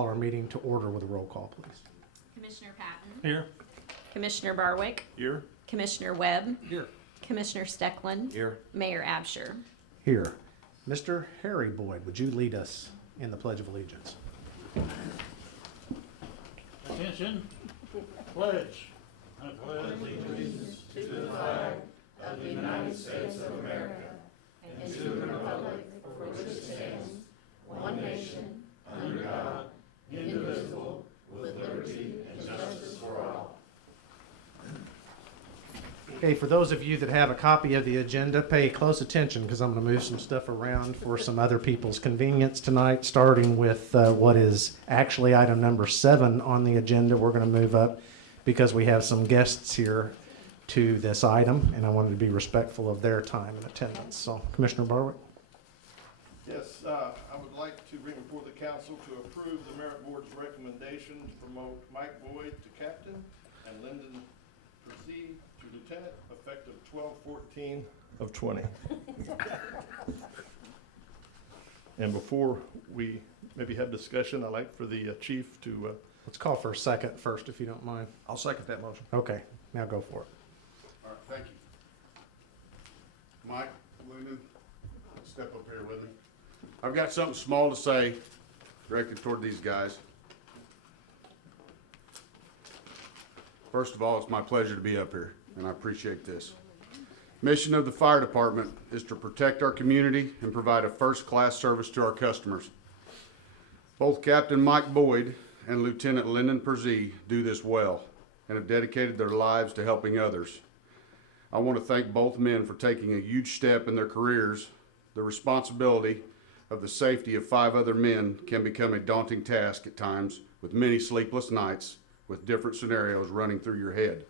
Our meeting to order with a roll call, please. Commissioner Patton. Here. Commissioner Barwick. Here. Commissioner Webb. Here. Commissioner Steckland. Here. Mayor Absher. Here. Mr. Harry Boyd, would you lead us in the Pledge of Allegiance? Attention. Pledge. I pledge allegiance to the flag of the United States of America and to the republic for which it stands, one nation, under God, indivisible, with liberty and justice for all. Okay, for those of you that have a copy of the agenda, pay close attention because I'm going to move some stuff around for some other people's convenience tonight, starting with what is actually item number 7 on the agenda. We're going to move up because we have some guests here to this item, and I wanted to be respectful of their time and attendance. So, Commissioner Barwick. Yes, I would like to bring before the council to approve the merit board's recommendation to promote Mike Boyd to captain and Lyndon Perzee to lieutenant, effective 12/14 of 20. And before we maybe have discussion, I'd like for the chief to. Let's call for a second first, if you don't mind. I'll second that motion. Okay, now go for it. All right, thank you. Mike, Lyndon, step up here with me. I've got something small to say directed toward these guys. First of all, it's my pleasure to be up here, and I appreciate this. Mission of the fire department is to protect our community and provide a first-class service to our customers. Both Captain Mike Boyd and Lieutenant Lyndon Perzee do this well and have dedicated their lives to helping others. I want to thank both men for taking a huge step in their careers. The responsibility of the safety of 5 other men can become a daunting task at times, with many sleepless nights, with different scenarios running through your head.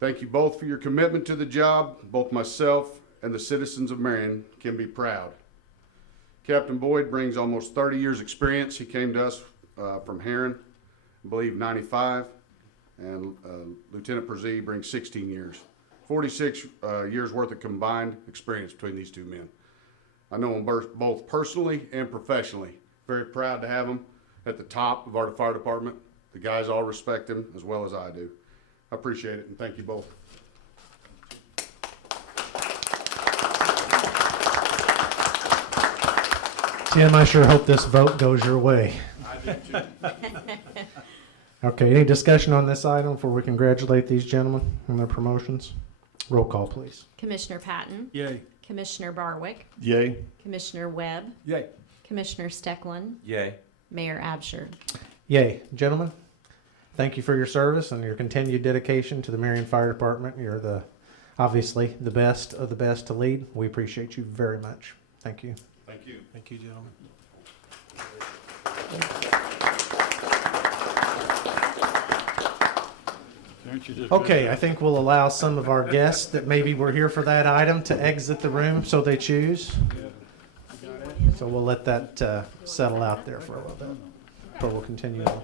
Thank you both for your commitment to the job. Both myself and the citizens of Marion can be proud. Captain Boyd brings almost 30 years experience. He came to us from Heron, I believe 95, and Lieutenant Perzee brings 16 years. 46 years worth of combined experience between these two men. I know them both personally and professionally. Very proud to have them at the top of our fire department. The guys all respect him as well as I do. I appreciate it, and thank you both. Tim, I sure hope this vote goes your way. I do too. Okay, any discussion on this item before we congratulate these gentlemen on their promotions? Roll call, please. Commissioner Patton. Yay. Commissioner Barwick. Yay. Commissioner Webb. Yay. Commissioner Steckland. Yay. Mayor Absher. Yay. Gentlemen, thank you for your service and your continued dedication to the Marion Fire Department. You're obviously the best of the best to lead. We appreciate you very much. Thank you. Thank you. Thank you, gentlemen. Okay, I think we'll allow some of our guests that maybe were here for that item to exit the room so they choose. So we'll let that settle out there for a little bit, but we'll continue on.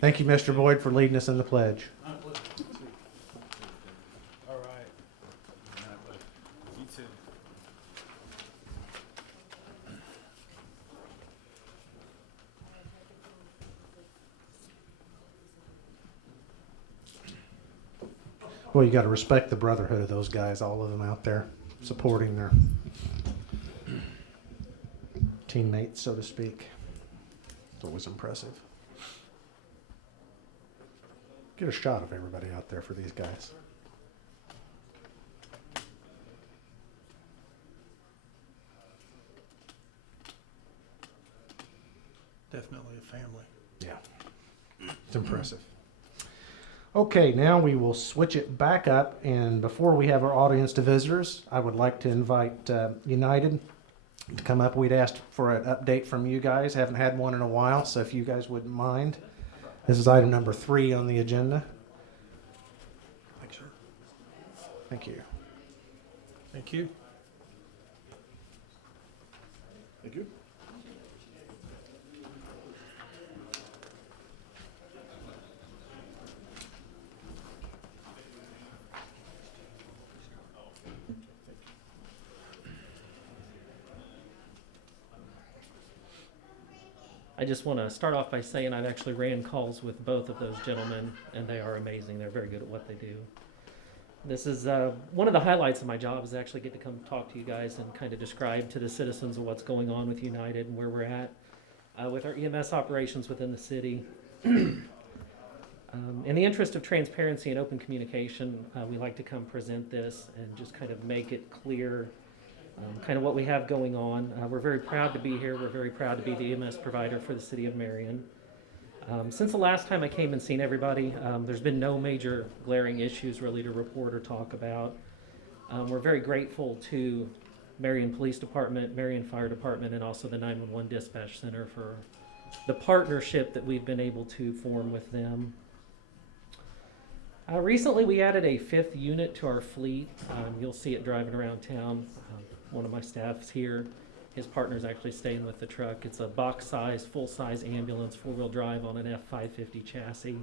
Thank you, Mr. Boyd, for leading us in the pledge. All right. You too. Well, you got to respect the brotherhood of those guys, all of them out there supporting their teammates, so to speak. It's always impressive. Get a shot of everybody out there for these guys. Definitely a family. Yeah, it's impressive. Okay, now we will switch it back up, and before we have our audience to visitors, I would like to invite United to come up. We'd asked for an update from you guys. Haven't had one in a while, so if you guys wouldn't mind. This is item number 3 on the agenda. Thanks, sir. Thank you. Thank you. Thank you. I just want to start off by saying I've actually ran calls with both of those gentlemen, and they are amazing. They're very good at what they do. This is one of the highlights of my job is actually get to come talk to you guys and kind of describe to the citizens of what's going on with United and where we're at with our EMS operations within the city. In the interest of transparency and open communication, we like to come present this and just kind of make it clear kind of what we have going on. We're very proud to be here. We're very proud to be the EMS provider for the city of Marion. Since the last time I came and seen everybody, there's been no major glaring issues really to report or talk about. We're very grateful to Marion Police Department, Marion Fire Department, and also the 911 Dispatch Center for the partnership that we've been able to form with them. Recently, we added a 5th unit to our fleet. You'll see it driving around town. One of my staff's here. His partner's actually staying with the truck. It's a box-size, full-size ambulance, 4-wheel drive on an F550 chassis.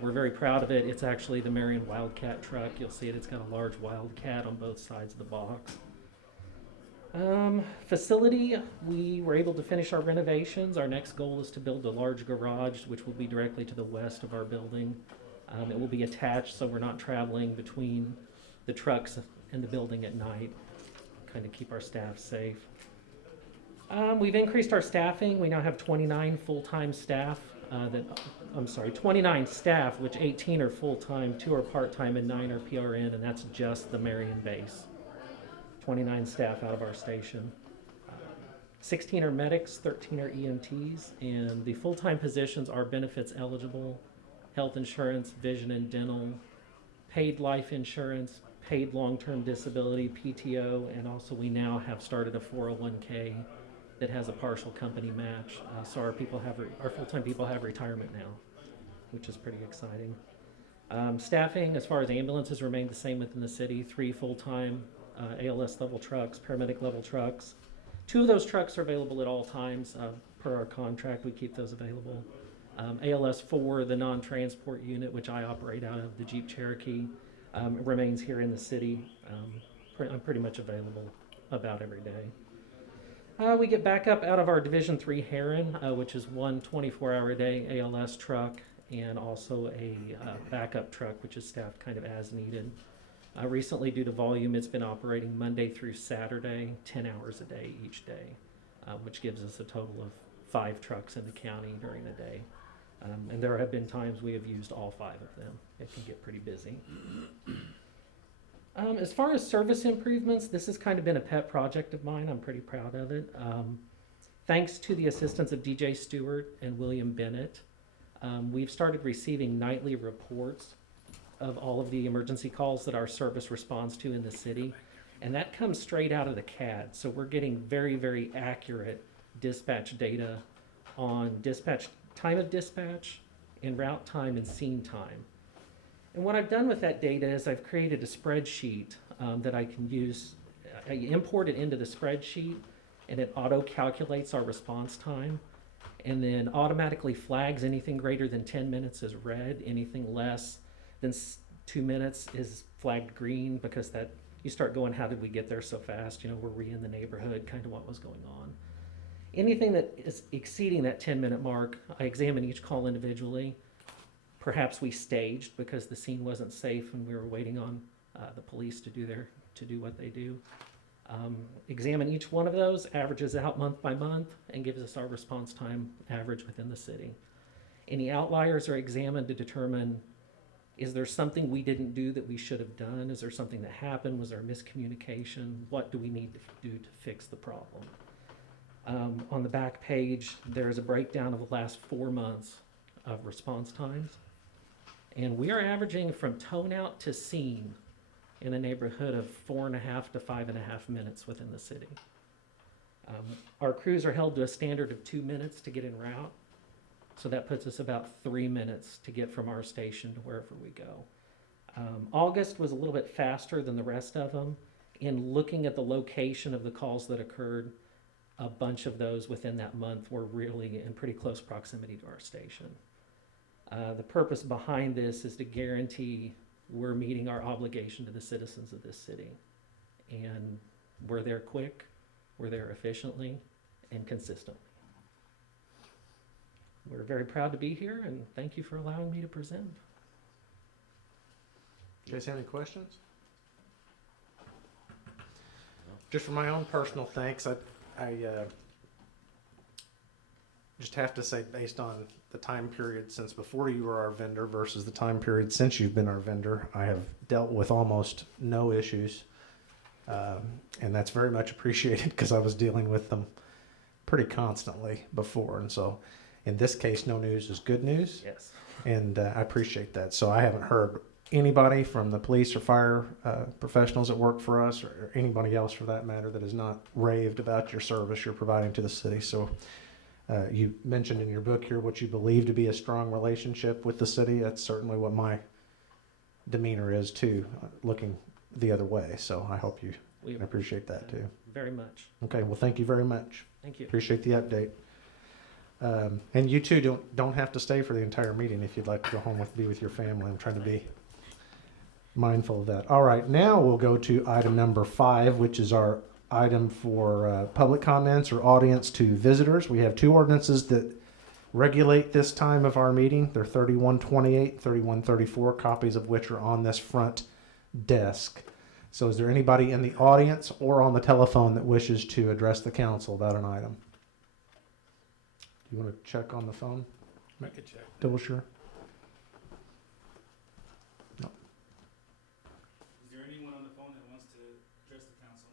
We're very proud of it. It's actually the Marion Wildcat truck. You'll see it. It's got a large Wildcat on both sides of the box. Facility, we were able to finish our renovations. Our next goal is to build a large garage, which will be directly to the west of our building. It will be attached, so we're not traveling between the trucks and the building at night. Kind of keep our staff safe. We've increased our staffing. We now have 29 full-time staff. 29 staff, which 18 are full-time, 2 are part-time, and 9 are PRN, and that's just the Marion base. 29 staff out of our station. 16 are medics, 13 are EMTs, and the full-time positions are benefits eligible, health insurance, vision and dental, paid life insurance, paid long-term disability, PTO, and also we now have started a 401k that has a partial company match. So our full-time people have retirement now, which is pretty exciting. Staffing, as far as ambulances, remained the same within the city. 3 full-time ALS level trucks, paramedic level trucks. 2 of those trucks are available at all times. Per our contract, we keep those available. ALS 4, the non-transport unit, which I operate out of, the Jeep Cherokee, remains here in the city. I'm pretty much available about every day. We get back up out of our Division 3 Heron, which is one 24-hour-a-day ALS truck, and also a backup truck, which is staffed kind of as needed. Recently, due to volume, it's been operating Monday through Saturday, 10 hours a day each day, which gives us a total of 5 trucks in the county during the day. And there have been times we have used all 5 of them. It can get pretty busy. As far as service improvements, this has kind of been a pet project of mine. I'm pretty proud of it. Thanks to the assistance of DJ Stewart and William Bennett, we've started receiving nightly reports of all of the emergency calls that our service responds to in the city. And that comes straight out of the CAD. So we're getting very, very accurate dispatch data on dispatch, time of dispatch, and route time and scene time. And what I've done with that data is I've created a spreadsheet that I can use. I import it into the spreadsheet, and it auto-calculates our response time, and then automatically flags anything greater than 10 minutes as red, anything less than 2 minutes is flagged green, because that you start going, how did we get there so fast? You know, were we in the neighborhood? Kind of what was going on. Anything that is exceeding that 10-minute mark, I examine each call individually. Perhaps we staged because the scene wasn't safe and we were waiting on the police to do what they do. Examine each one of those, averages out month by month, and gives us our response time average within the city. Any outliers are examined to determine, is there something we didn't do that we should have done? Is there something that happened? Was there miscommunication? What do we need to do to fix the problem? On the back page, there is a breakdown of the last 4 months of response times. And we are averaging from tone out to scene in a neighborhood of 4.5 to 5.5 minutes within the city. Our crews are held to a standard of 2 minutes to get en route. So that puts us about 3 minutes to get from our station to wherever we go. August was a little bit faster than the rest of them. In looking at the location of the calls that occurred, a bunch of those within that month were really in pretty close proximity to our station. The purpose behind this is to guarantee we're meeting our obligation to the citizens of this city. And we're there quick, we're there efficiently, and consistently. we're very proud to be here, and thank you for allowing me to present. You guys have any questions? Just for my own personal thanks, I just have to say, based on the time period since before you were our vendor versus the time period since you've been our vendor, I have dealt with almost no issues. And that's very much appreciated because I was dealing with them pretty constantly before. And so in this case, no news is good news. Yes. And I appreciate that. So I haven't heard anybody from the police or fire professionals that work for us, or anybody else for that matter, that has not raved about your service you're providing to the city. So you mentioned in your book here what you believe to be a strong relationship with the city. That's certainly what my demeanor is too, looking the other way. So I hope you We appreciate that too. very much. Okay, well, thank you very much. Thank you. Appreciate the update. And you too don't have to stay for the entire meeting if you'd like to go home be with your family. I'm trying to be mindful of that. All right, now we'll go to item number 5, which is our item for public comments or audience to visitors. We have 2 ordinances that regulate this time of our meeting. They're 3128, 3134, copies of which are on this front desk. So is there anybody in the audience or on the telephone that wishes to address the council about an item? You want to check on the phone? Make a check. Double sure. Is there anyone on the phone that wants to address the council?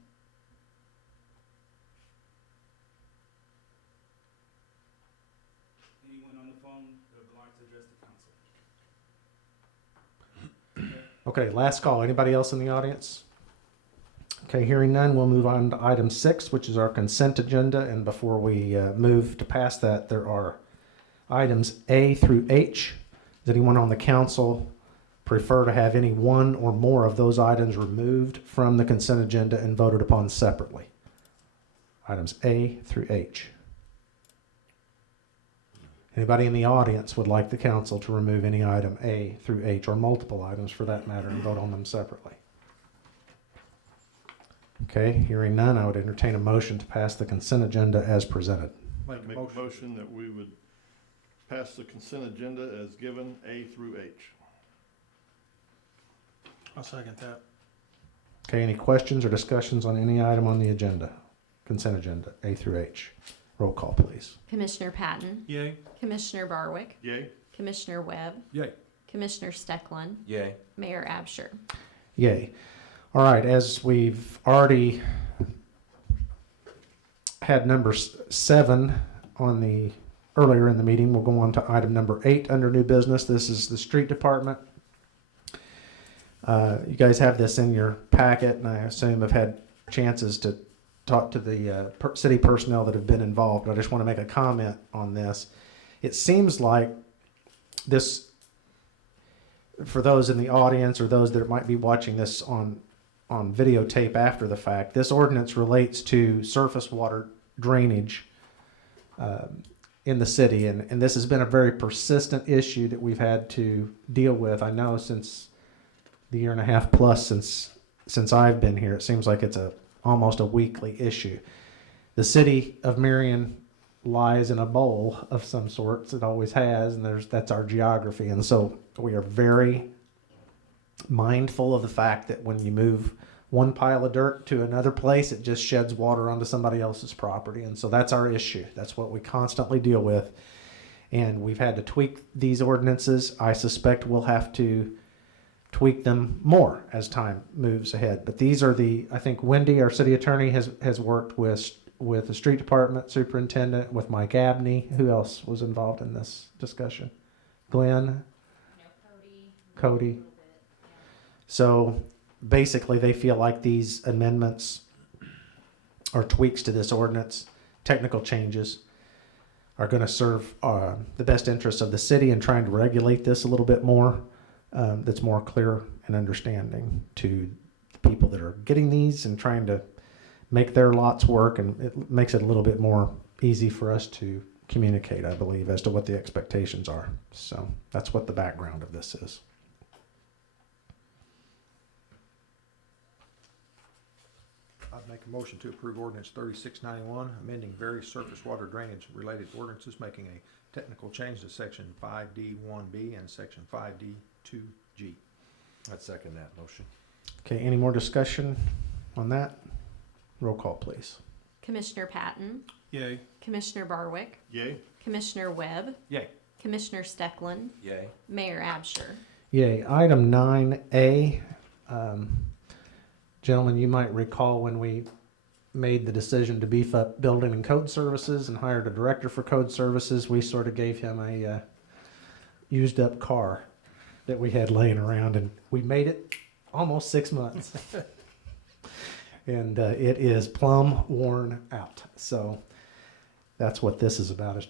Anyone on the phone that would like to address the council? Okay, last call. Anybody else in the audience? Okay, hearing none, we'll move on to item 6, which is our consent agenda. And before we move to pass that, there are items A through H. Does anyone on the council prefer to have any one or more of those items removed from the consent agenda and voted upon separately? Items A through H. Anybody in the audience would like the council to remove any item A through H, or multiple items for that matter, and vote on them separately? Okay, hearing none, I would entertain a motion to pass the consent agenda as presented. Make a motion that we would pass the consent agenda as given, A through H. I'll second that. Okay, any questions or discussions on any item on the agenda? Consent agenda, A through H. Roll call, please. Commissioner Patton, Yay. Commissioner Barwick, Yay? Commissioner Webb, Yay. Commissioner Stecklin, Yay. Mayor Absher. Yay. All right, as we've already had number 7 on the earlier in the meeting, we'll go on to item number 8 under new business. This is the street department. You guys have this in your packet, and I assume have had chances to talk to the city personnel that have been involved. I just want to make a comment on this. It seems like this, for those in the audience or those that might be watching this on videotape after the fact, this ordinance relates to surface water drainage in the city, and this has been a very persistent issue that we've had to deal with. I know since the 1.5 plus since I've been here, it seems like it's almost a weekly issue. The city of Marion lies in a bowl of some sorts. It always has, and that's our geography, and so we are very mindful of the fact that when you move one pile of dirt to another place, it just sheds water onto somebody else's property. And so that's our issue. That's what we constantly deal with. And we've had to tweak these ordinances. I suspect we'll have to tweak them more as time moves ahead. But these are I think Wendy, our city attorney, has worked with the street department superintendent, with Mike Abney. Who else was involved in this discussion? Glenn? Cody. So basically, they feel like these amendments or tweaks to this ordinance, technical changes, are going to serve the best interests of the city in trying to regulate this a little bit more, that's more clear and understanding to the people that are getting these and trying to make their lots work, and it makes it a little bit more easy for us to communicate, I believe, as to what the expectations are. So that's what the background of this is. I'd make a motion to approve ordinance 3691, amending various surface water drainage related ordinances, making a technical change to section 5D1B and section 5D2G. I'd second that motion. Okay, any more discussion on that? Roll call, please. Commissioner Patton, Yay. Commissioner Barwick, Yay. Commissioner Webb, Yay. Commissioner Steckland, Yay. Mayor Absher. Yay. Item 9A. Gentlemen, you might recall when we made the decision to beef up building and code services and hired a director for code services, we sort of gave him a used up car that we had laying around, and we made it almost 6 months. And it is plumb worn out. So that's what this is about.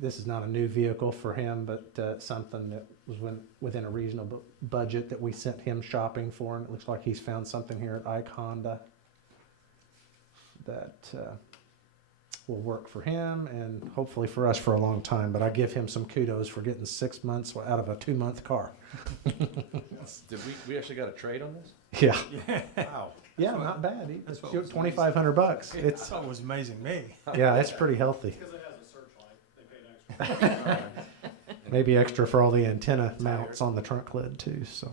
This is not a new vehicle for him, but something that was within a reasonable budget that we sent him shopping for. And it looks like he's found something here at Ike Honda that will work for him and hopefully for us for a long time. But I give him some kudos for getting 6 months out of a 2-month car. Did we actually got a trade on this? Yeah. Wow. Yeah, not bad. That's what was $2,500. It's thought it was amazing me. yeah, it's pretty healthy. Because it has a searchlight, they paid extra. Maybe extra for all the antenna mounts on the trunk lid too, so.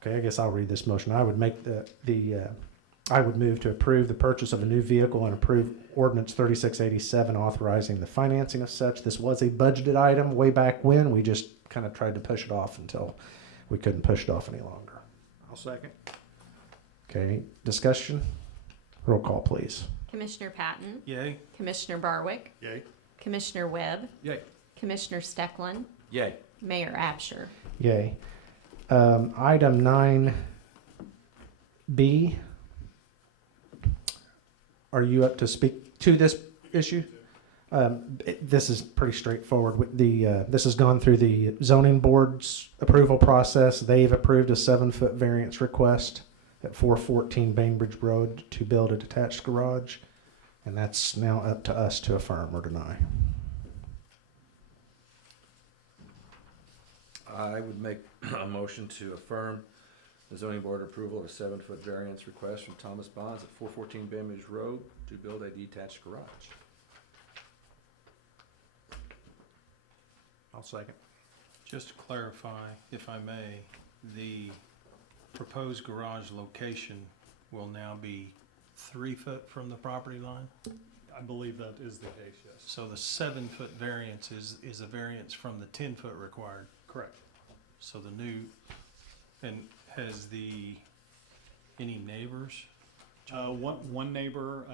Okay, I guess I'll read this motion. I would make I would move to approve the purchase of a new vehicle and approve ordinance 3687 authorizing the financing of such. This was a budgeted item way back when. We just kind of tried to push it off until we couldn't push it off any longer. I'll second. Okay, discussion? Roll call, please. Commissioner Patton, Yay. Commissioner Barwick, Yay. Commissioner Webb, Yay. Commissioner Steckland, Yay. Mayor Absher. Yay. Item 9B. Are you up to speak to this issue? This is pretty straightforward. This has gone through the zoning board's approval process. They've approved a 7-foot variance request at 414 Bainbridge Road to build a detached garage. And that's now up to us to affirm or deny. I would make a motion to affirm the zoning board approval of a 7-foot variance request from Thomas Bonds at 414 Bainbridge Road to build a detached garage. I'll second. Just to clarify, if I may, the proposed garage location will now be 3 foot from the property line? I believe that is the case, yes. So the 7-foot variance is a variance from the 10-foot required. Correct. So the new, and has any neighbors? One neighbor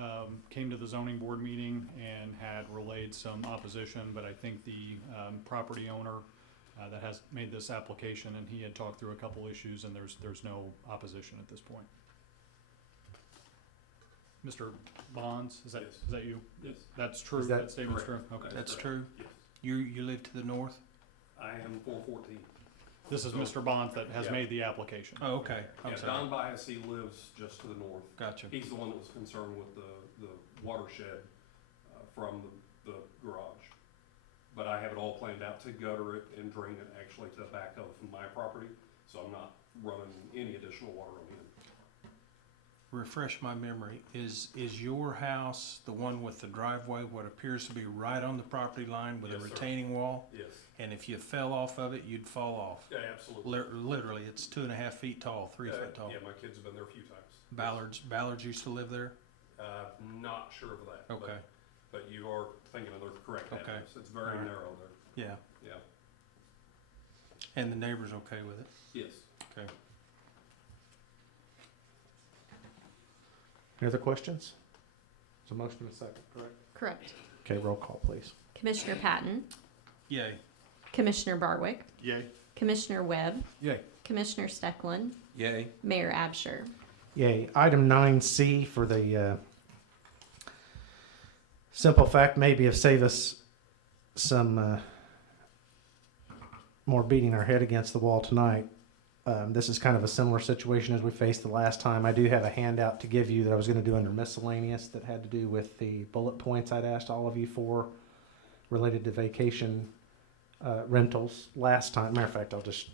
came to the zoning board meeting and had relayed some opposition, but I think the property owner that has made this application, and he had talked through a couple issues, and there's no opposition at this point. Mr. Bonds, is that you? Yes. That's true, Is that that statement's true? Okay. That's correct. true? Yes. You live to the north? I am 414. This is Mr. Bonds that has Yeah. made the application. Oh, okay. I'm Yeah, sorry. Don Bias, he lives just to the north. Gotcha. He's the one that was concerned with the watershed from the garage. But I have it all planned out to gutter it and drain it actually to the back of my property, so I'm not running any additional water on him. Refresh my memory, is your house the one with the driveway, what appears to be right on the property line with a Yes, sir. retaining wall? Yes, And if you fell off of it, you'd fall off? yeah, absolutely. Literally, it's 2.5 feet tall, 3 foot tall. Yeah, my kids have been there a few times. Ballards used to live there? Not sure of that. Okay, But you are thinking of the correct Okay. address. It's very Alright. narrow there. yeah. Yeah. And the neighbor's okay with it? Yes. Okay. Any other questions? It's a motion and a second, correct? Correct. Okay, roll call, please. Commissioner Patton, Yay. Commissioner Barwick, Yay. Commissioner Webb, Yay. Commissioner Steckland, Yay. Mayor Absher. Yay. Item 9C for the simple fact maybe of save us some more beating our head against the wall tonight. This is kind of a similar situation as we faced the last time. I do have a handout to give you that I was going to do under miscellaneous that had to do with the bullet points I'd asked all of you for related to vacation rentals last time. Matter of fact, I'll just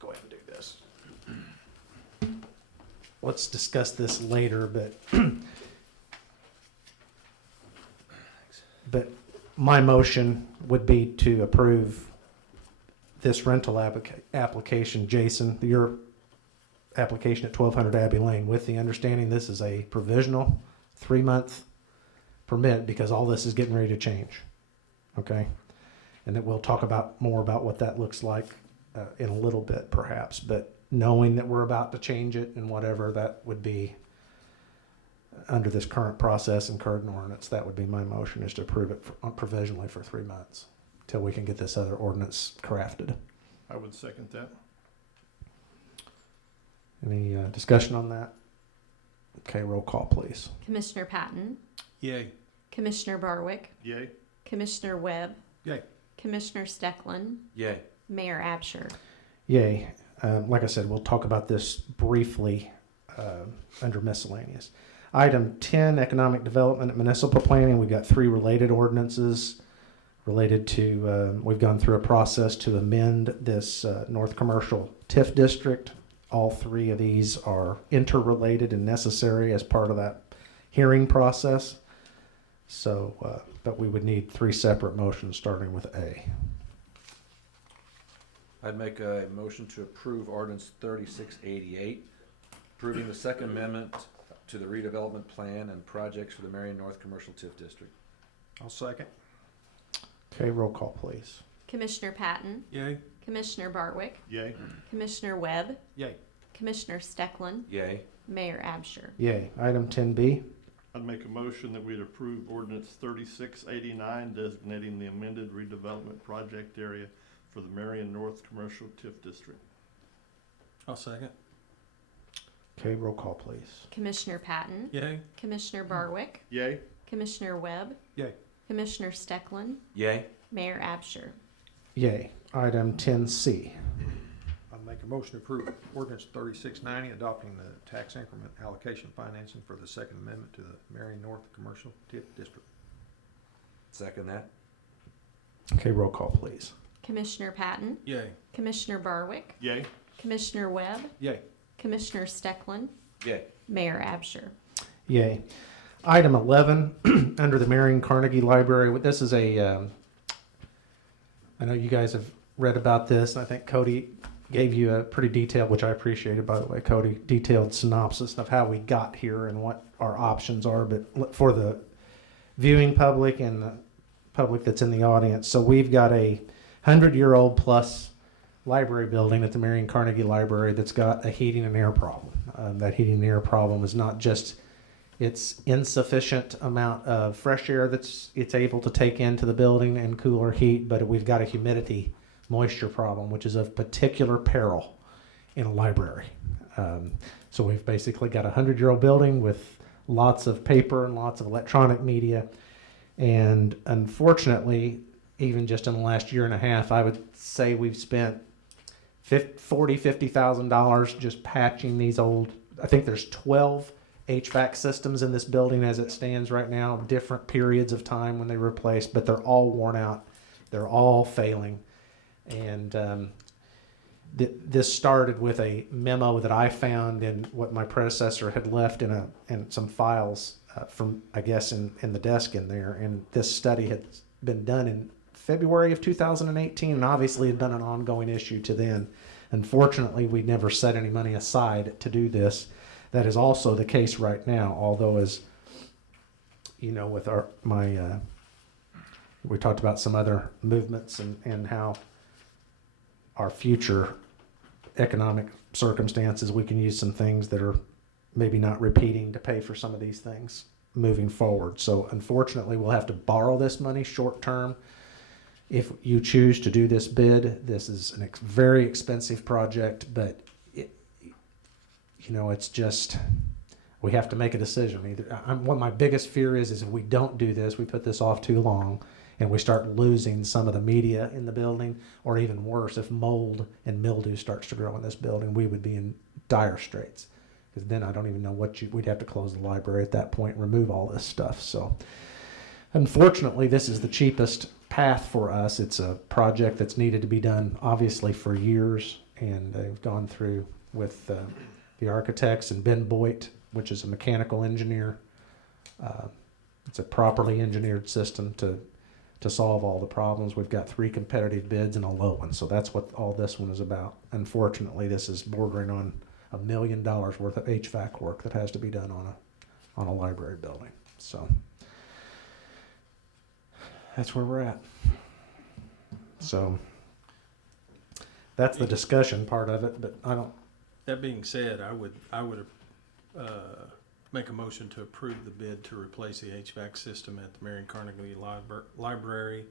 go ahead and do this. let's discuss this later, but but my motion would be to approve this rental application, Jason, your application at 1200 Abbey Lane, with the understanding this is a provisional 3-month permit because all this is getting ready to change. Okay? And that we'll talk about more about what that looks like in a little bit, perhaps. But knowing that we're about to change it and whatever, that would be under this current process and current ordinance. That would be my motion, is to approve it provisionally for 3 months till we can get this other ordinance crafted. I would second that. Any discussion on that? Okay, roll call, please. Commissioner Patton, Yay. Commissioner Barwick, Yay? Commissioner Webb, Yay. Commissioner Steckland, Yay. Mayor Absher. Yay. Like I said, we'll talk about this briefly under miscellaneous. Item 10, economic development and municipal planning. We've got 3 related ordinances related to, we've gone through a process to amend this North Commercial TIF district. All 3 of these are interrelated and necessary as part of that hearing process. So, but we would need 3 separate motions starting with A. I'd make a motion to approve ordinance 3688, approving the Second Amendment to the redevelopment plan and projects for the Marion North Commercial TIF District. I'll second. Okay, roll call, please. Commissioner Patton, Yay. Commissioner Barwick, Yay? Commissioner Webb, Yay. Commissioner Steckland, Yay. Mayor Absher. Yay. Item 10B. I'd make a motion that we'd approve ordinance 3689, designating the amended redevelopment project area for the Marion North Commercial TIF District. I'll second. Okay, roll call, please. Commissioner Patton, Yay. Commissioner Barwick, Yay? Commissioner Webb, Yay. Commissioner Steckland, Yay. Mayor Absher. Yay. Item 10C. I'll make a motion to approve ordinance 3690, adopting the tax increment allocation financing for the Second Amendment to the Marion North Commercial TIF District. Second that. Okay, roll call, please. Commissioner Patton, Yay. Commissioner Barwick, Yay? Commissioner Webb, Yay. Commissioner Steckland, Yay. Mayor Absher. Yay. Item 11, under the Marion Carnegie Library. This is a, I know you guys have read about this, and I think Cody gave you a pretty detailed, which I appreciated, by the way, Cody, detailed synopsis of how we got here and what our options are, but for the viewing public and the public that's in the audience. So we've got a 100-year-old plus library building at the Marion Carnegie Library that's got a heating and air problem. That heating and air problem is not just its insufficient amount of fresh air that's it's able to take into the building and cooler heat, but we've got a humidity moisture problem, which is of particular peril in a library. So we've basically got a 100-year-old building with lots of paper and lots of electronic media. And unfortunately, even just in the last year and a half, I would say we've spent $50,000 just patching these old, I think there's 12 HVAC systems in this building as it stands right now, different periods of time when they were replaced, but they're all worn out. They're all failing. And this started with a memo that I found in what my predecessor had left in some files from, I guess, in the desk in there. And this study had been done in February of 2018, and obviously had been an ongoing issue to then. Unfortunately, we never set any money aside to do this. That is also the case right now, although, as you know, with we talked about some other movements and how our future economic circumstances, we can use some things that are maybe not repeating to pay for some of these things moving forward. So unfortunately, we'll have to borrow this money short term. If you choose to do this bid, this is a very expensive project, but it's just, we have to make a decision. What my biggest fear is if we don't do this, we put this off too long, and we start losing some of the media in the building, or even worse, if mold and mildew starts to grow in this building, we would be in dire straits. Because then I don't even know we'd have to close the library at that point, remove all this stuff. So unfortunately, this is the cheapest path for us. It's a project that's needed to be done, obviously, for years, and they've gone through with the architects, and Ben Boyd, which is a mechanical engineer. It's a properly engineered system to solve all the problems. We've got 3 competitive bids and a low one, so that's what all this one is about. Unfortunately, this is bordering on $1 million worth of HVAC work that has to be done on a library building. So that's where we're at. So that's the discussion part of it, but I don't. That being said, I would make a motion to approve the bid to replace the HVAC system at the Marion Carnegie Library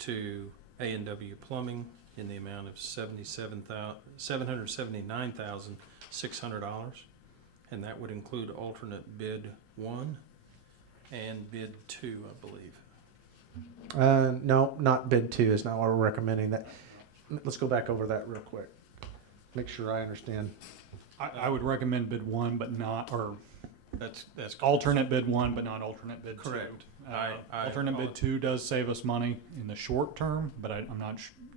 to A&W Plumbing in the amount of $779,600, and that would include alternate bid 1 and bid 2, I believe. No, not bid 2 is not what we're recommending. That. Let's go back over that real quick. Make sure I understand. I would recommend bid 1, but not, or That's alternate bid 1, but not alternate bid 2. Correct. Alternate bid 2 does save us money in the short term, but I'm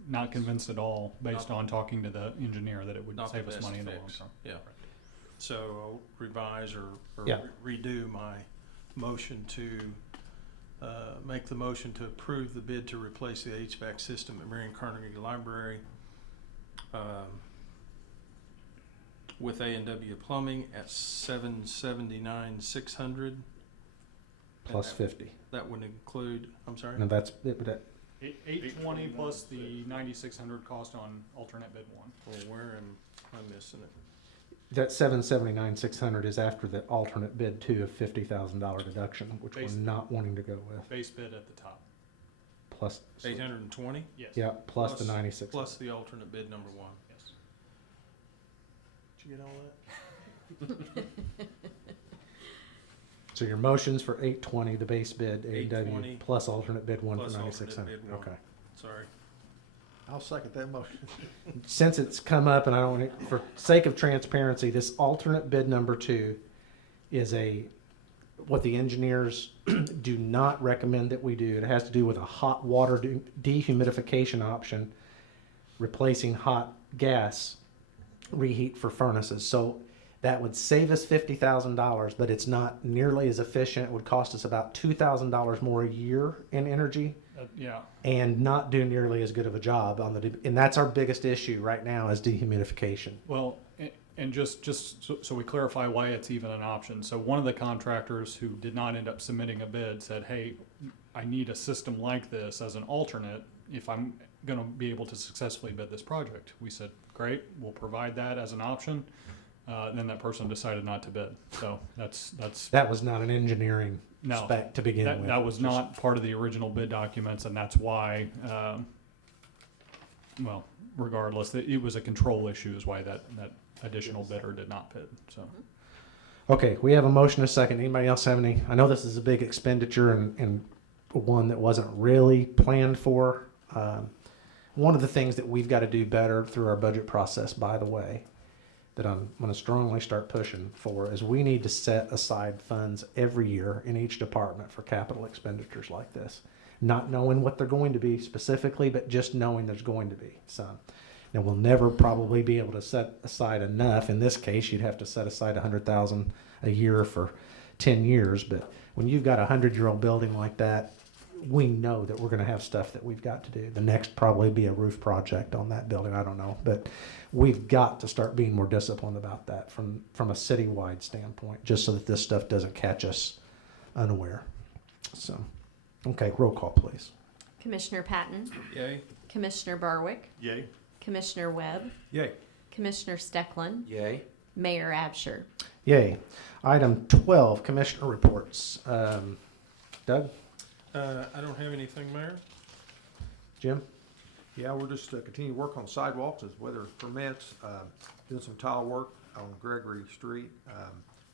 not convinced at all, based on talking to the engineer, that it would Not the save us best money in the long fix. term. Yeah. So I'll revise or Yeah. redo my motion to make the motion to approve the bid to replace the HVAC system at Marion Carnegie Library with A&W Plumbing at $779,600. Plus 50. That would include, I'm sorry? And that's it. But 820 plus the 9,600 cost on alternate bid 1. Well, where am I missing it? that 779,600 is after the alternate bid 2 of $50,000 deduction, which Base- we're not wanting to go with. Base bid at the top. Plus, 820? Yes. yeah, plus the 96. Plus the alternate bid number 1. Yes. Did you get all that? So your motion's for 820, the base bid, AW, 820 plus alternate bid 1 for plus alternate 9,600. bid 1. Okay. Sorry. I'll second that motion. Since it's come up, and I don't want to, for sake of transparency, this alternate bid number 2 is what the engineers do not recommend that we do. It has to do with a hot water dehumidification option, replacing hot gas reheat for furnaces. So that would save us $50,000, but it's not nearly as efficient. It would cost us about $2,000 more a year in energy, Yeah. and not do nearly as good of a job on and that's our biggest issue right now is dehumidification. Well, and just so we clarify why it's even an option. So one of the contractors who did not end up submitting a bid said, hey, I need a system like this as an alternate if I'm going to be able to successfully bid this project. We said, great, we'll provide that as an option. Then that person decided not to bid. So That was not an engineering No, spec to begin with. that was not part of the original bid documents, and that's why, well, regardless, it was a control issue is why that additional bidder did not bid, so. Okay, we have a motion, a second. Anybody else have any? I know this is a big expenditure and one that wasn't really planned for. One of the things that we've got to do better through our budget process, by the way, that I'm going to strongly start pushing for, is we need to set aside funds every year in each department for capital expenditures like this. Not knowing what they're going to be specifically, but just knowing there's going to be some. Now, we'll never probably be able to set aside enough. In this case, you'd have to set aside $100,000 a year for 10 years. But when you've got a 100-year-old building like that, we know that we're going to have stuff that we've got to do. The next probably be a roof project on that building. I don't know, but we've got to start being more disciplined about that from a citywide standpoint, just so that this stuff doesn't catch us unaware. So, okay, roll call, please. Commissioner Patton, Yay? Commissioner Barwick, Yay. Commissioner Webb, Yay. Commissioner Stecklin, Yay. Mayor Absher. Yay. Item 12, Commissioner reports. Doug, I don't have anything, Mayor. Jim? Yeah, we're just continue to work on sidewalks as weather permits, doing some tile work on Gregory Street.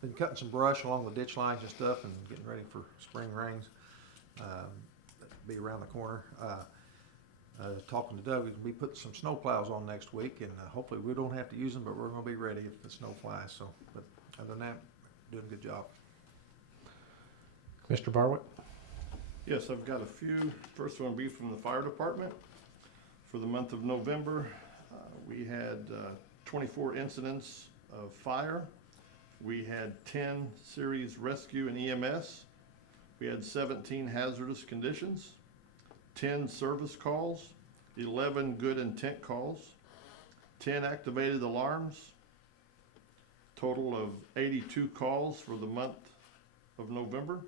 Been cutting some brush along the ditch lines and stuff and getting ready for spring rains. Be around the corner. Talking to Doug, we can be putting some snow plows on next week, and hopefully we don't have to use them, but we're gonna be ready if the snow flies. So, but other than that, doing a good job. Mr. Barwick? Yes, I've got a few. First one will be from the fire department. For the month of November, we had 24 incidents of fire. We had 10 series rescue and EMS. We had 17 hazardous conditions, 10 service calls, 11 good intent calls, 10 activated alarms, total of 82 calls for the month of November.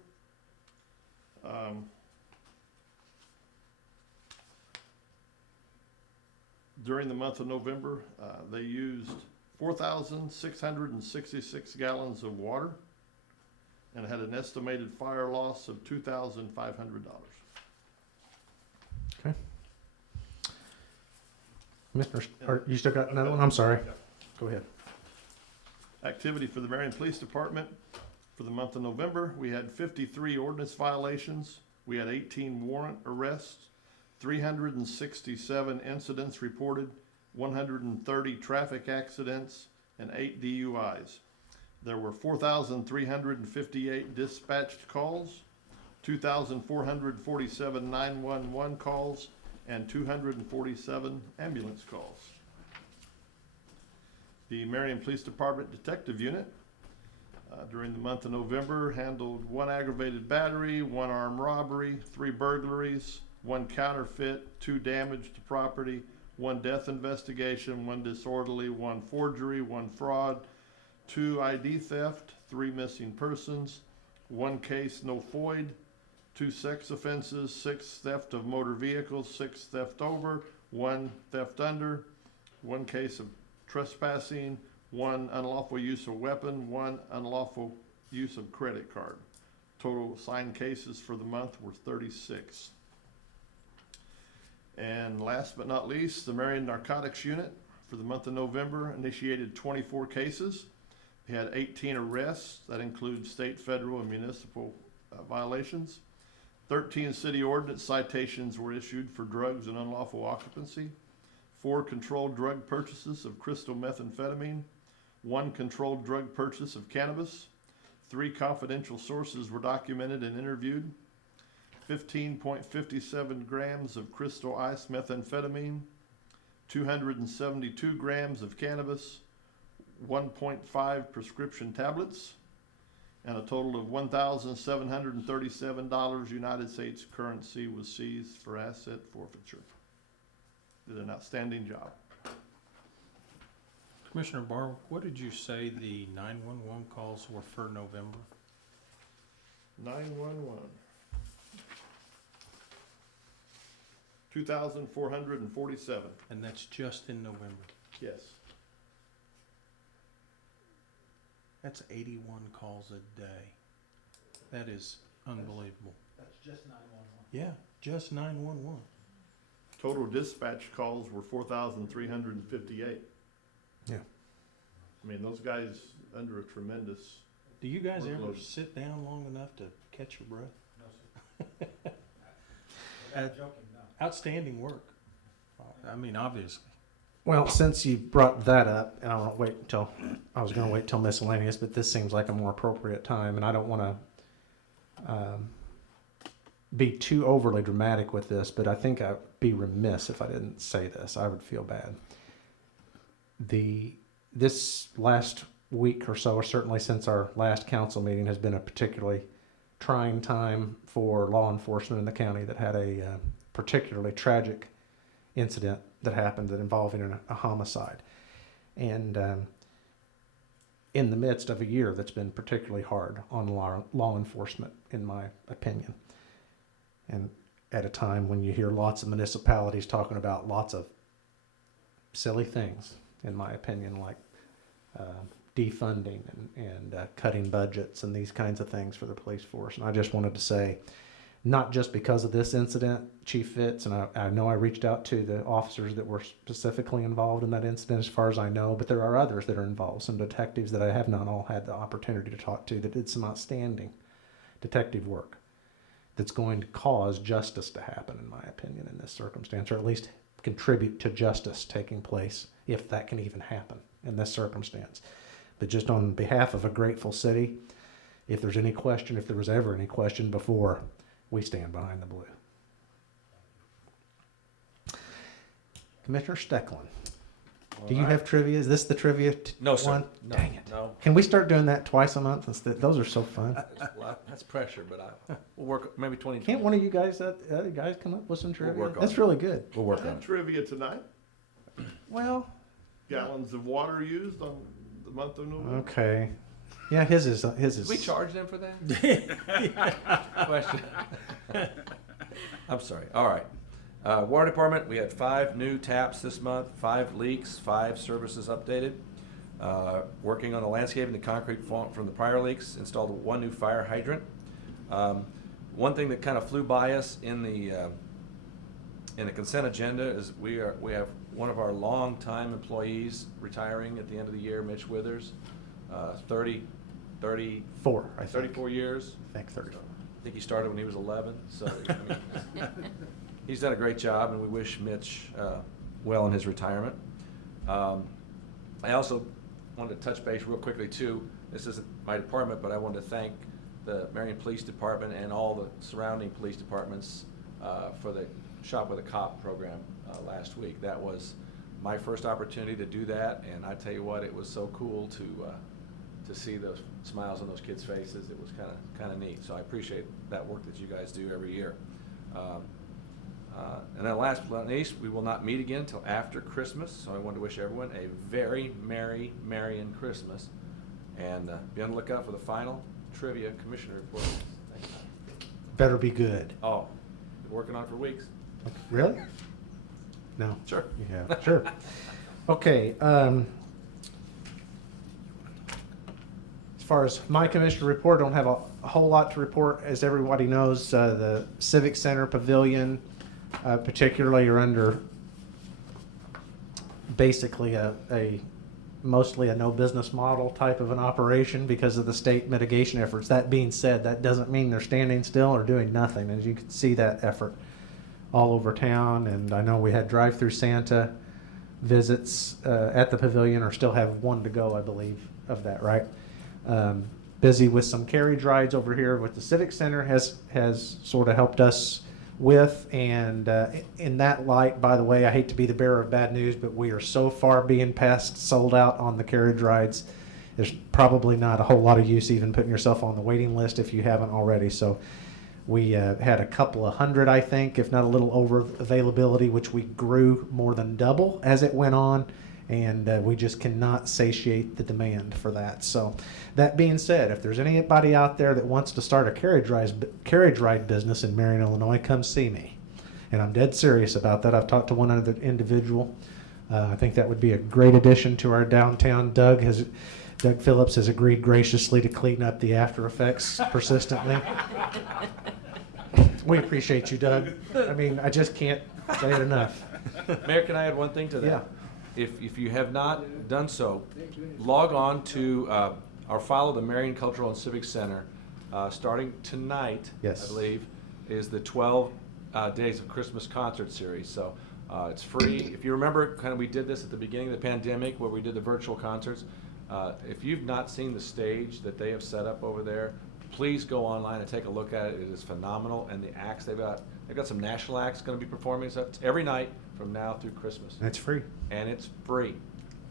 During the month of November, they used 4,666 gallons of water and had an estimated fire loss of $2,500. Commissioner, you still got another one? I'm sorry. Go ahead. Activity for the Marion Police Department for the month of November, we had 53 ordinance violations. We had 18 warrant arrests, 367 incidents reported, 130 traffic accidents, and 8 DUIs. There were 4,358 dispatched calls, 2,447 911 calls, and 247 ambulance calls. The Marion Police Department Detective Unit during the month of November handled 1 aggravated battery, 1 armed robbery, 3 burglaries, 1 counterfeit, 2 damage to property, 1 death investigation, 1 disorderly, 1 forgery, 1 fraud, 2 ID theft, 3 missing persons, 1 case no FOID, 2 sex offenses, 6 theft of motor vehicles, 6 theft over, 1 theft under, 1 case of trespassing, 1 unlawful use of weapon, 1 unlawful use of credit card. Total signed cases for the month were 36. And last but not least, the Marion Narcotics Unit for the month of November initiated 24 cases. They had 18 arrests. That includes state, federal, and municipal violations. 13 city ordinance citations were issued for drugs and unlawful occupancy. 4 controlled drug purchases of crystal methamphetamine. 1 controlled drug purchase of cannabis. 3 confidential sources were documented and interviewed. 15.57 grams of crystal ice methamphetamine. 272 grams of cannabis. 1.5 prescription tablets. And a total of $1,737 United States currency was seized for asset forfeiture. Did an outstanding job. Commissioner Barr, what did you say the 911 calls were for November? 911. 2,447. And that's just in November. Yes. That's 81 calls a day. That is unbelievable. That's just 911. Yeah, just 911. Total dispatch calls were 4,358. Yeah. I mean, those guys under a tremendous. Do you guys ever Workload. sit down long enough to catch your breath? No, sir. Without joking, no. Outstanding work. I mean, obviously. Well, since you brought that up, and I was going to wait till miscellaneous, but this seems like a more appropriate time, and I don't want to be too overly dramatic with this, but I think I'd be remiss if I didn't say this. I would feel bad. This last week or so, or certainly since our last council meeting, has been a particularly trying time for law enforcement in the county that had a particularly tragic incident that happened that involving a homicide. And in the midst of a year that's been particularly hard on law enforcement, in my opinion. And at a time when you hear lots of municipalities talking about lots of silly things, in my opinion, like defunding and cutting budgets and these kinds of things for the police force. And I just wanted to say, not just because of this incident, Chief Fitz, and I know I reached out to the officers that were specifically involved in that incident as far as I know, but there are others that are involved, some detectives that I have not all had the opportunity to talk to that did some outstanding detective work that's going to cause justice to happen, in my opinion, in this circumstance, or at least contribute to justice taking place, if that can even happen in this circumstance. But just on behalf of a grateful city, if there's any question, if there was ever any question before, we stand behind the blue. Commissioner Stecklin. Do you have trivia? Is this the trivia No, sir. one? No, Dang it. no. Can we start doing that twice a month instead? Those are so fun. That's pressure, but we'll work, maybe 20. Can't one of you guys, other guys, come up with some trivia? work on That's it. really good. We'll I work on had it. trivia tonight. Well, Gallons of water used on the month of November. okay. Yeah, his is. Did we charge them for that? Question. I'm sorry. All right. Water department, we had 5 new taps this month, 5 leaks, 5 services updated. Working on the landscaping, the concrete from the prior leaks, installed 1 new fire hydrant. One thing that kind of flew by us in the consent agenda is we have one of our longtime employees retiring at the end of the year, Mitch Withers, 4, I think. 34 years. I think 30. I think he started when he was 11, so I mean, he's done a great job, and we wish Mitch well in his retirement. I also wanted to touch base real quickly too. This isn't my department, but I wanted to thank the Marion Police Department and all the surrounding police departments for the Shop with a Cop program last week. That was my first opportunity to do that, and I tell you what, it was so cool to see those smiles on those kids' faces. It was kind of neat. So I appreciate that work that you guys do every year. And then last but not least, we will not meet again until after Christmas. So I want to wish everyone a very merry Marion Christmas, and be on the lookout for the final trivia commissioner report. Thank you. Better be good. Oh, been working on it for weeks. Really? No. Sure. Yeah, sure. Okay. As far as my commissioner report, I don't have a whole lot to report. As everybody knows, the Civic Center Pavilion, particularly, are under basically mostly a no business model type of an operation because of the state mitigation efforts. That being said, that doesn't mean they're standing still or doing nothing. As you can see, that effort all over town, and I know we had drive-through Santa visits at the pavilion, or still have 1 to go, I believe, of that, right? Busy with some carriage rides over here with the Civic Center has sort of helped us with, and in that light, by the way, I hate to be the bearer of bad news, but we are so far being past sold out on the carriage rides. There's probably not a whole lot of use even putting yourself on the waiting list if you haven't already. So we had a couple of hundred, I think, if not a little over availability, which we grew more than double as it went on. And we just cannot satiate the demand for that. So that being said, if there's anybody out there that wants to start a carriage ride business in Marion, Illinois, come see me. And I'm dead serious about that. I've talked to one other individual. I think that would be a great addition to our downtown. Doug Phillips has agreed graciously to clean up the after effects persistently. We appreciate you, Doug. I mean, I just can't say it enough. Mayor, can I add one thing to that? Yeah. If you have not done so, log on to our file of the Marion Cultural and Civic Center. Starting tonight, Yes. I believe, is the 12 Days of Christmas concert series. So it's free. If you remember, kind of we did this at the beginning of the pandemic where we did the virtual concerts. If you've not seen the stage that they have set up over there, please go online and take a look at it. It is phenomenal. And the acts they've got some national acts going to be performing. So it's every night from now through Christmas. That's free. And it's free.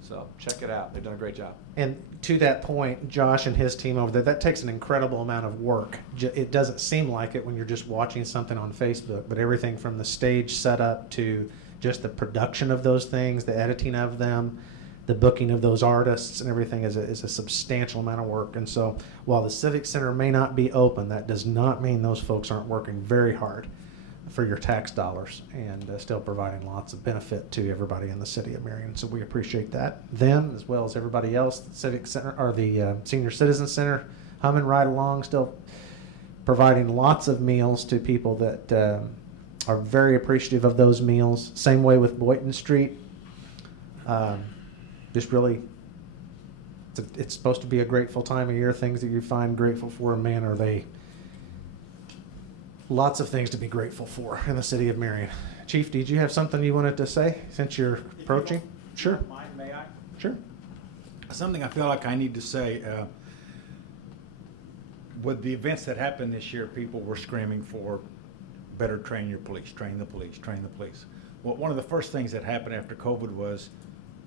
So check it out. They've done a great job. And to that point, Josh and his team over there, that takes an incredible amount of work. It doesn't seem like it when you're just watching something on Facebook, but everything from the stage setup to just the production of those things, the editing of them, the booking of those artists and everything is a substantial amount of work. And so while the Civic Center may not be open, that does not mean those folks aren't working very hard for your tax dollars and still providing lots of benefit to everybody in the city of Marion. So we appreciate that. Them, as well as everybody else, the Civic Center, or the Senior Citizen Center, humming right along, still providing lots of meals to people that are very appreciative of those meals. Same way with Boynton Street. Just really, it's supposed to be a grateful time of year, things that you find grateful for, and man, are they. Lots of things to be grateful for in the city of Marion. Chief, did you have something you wanted to say since you're approaching? Sure. May I? Sure. Something I feel like I need to say. With the events that happened this year, people were screaming for better train your police, train the police, train the police. Well, one of the first things that happened after COVID was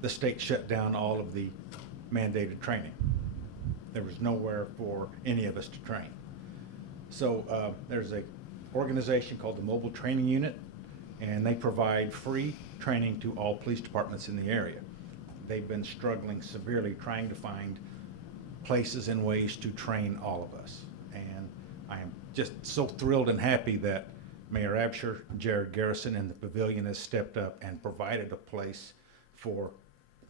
the state shut down all of the mandated training. There was nowhere for any of us to train. So there's a organization called the Mobile Training Unit, and they provide free training to all police departments in the area. They've been struggling severely trying to find places and ways to train all of us. And I am just so thrilled and happy that Mayor Absher, Jared Garrison, and the pavilion has stepped up and provided a place for